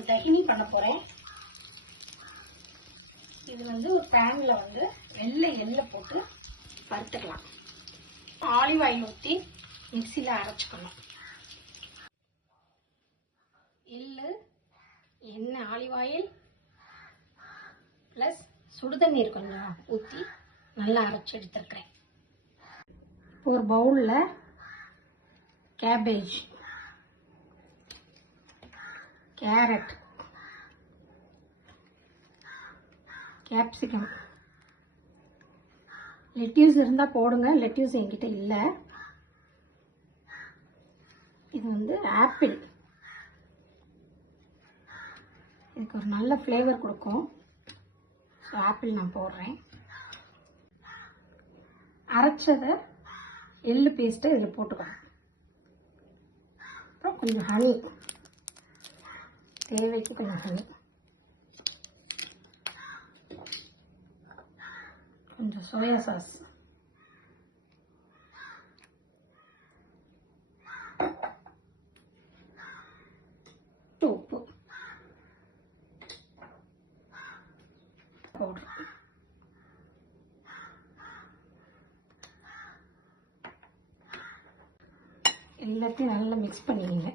ஒரு தகினி பண்ண போகிறேன். இது வந்து ஒரு பேனில் வந்து வெள்ளை எள்ளை போட்டு வறுத்துக்கலாம். ஆலிவ் ஆயில் ஊற்றி மிக்சியில் அரைச்சிக்கணும். எள்ளு, எண்ணெய், ஆலிவ் ஆயில் ப்ளஸ் சுடுதண்ணீர் கொஞ்சம் ஊற்றி நல்லா அரைச்சி எடுத்துருக்கிறேன். இப்போ ஒரு பவுலில் கேபேஜ், கேரட், கேப்சிகம், லெட்யூஸ் இருந்தால் போடுங்க. லெட்யூஸ் என்கிட்ட இல்லை. இது வந்து ஆப்பிள். இதுக்கு ஒரு நல்ல ஃப்ளேவர் கொடுக்கும். ஸோ ஆப்பிள் நான் போடுறேன். அரைச்சதை எள்ளு பேஸ்ட்டை இதில் போட்டுக்கணும். அப்புறம் கொஞ்சம் ஹனி, தேவைக்கு கொஞ்சம் ஹனி, கொஞ்சம் சோயா சாஸ், உப்பு பவுடர். எல்லாத்தையும் நல்லா மிக்ஸ் பண்ணிக்கங்க.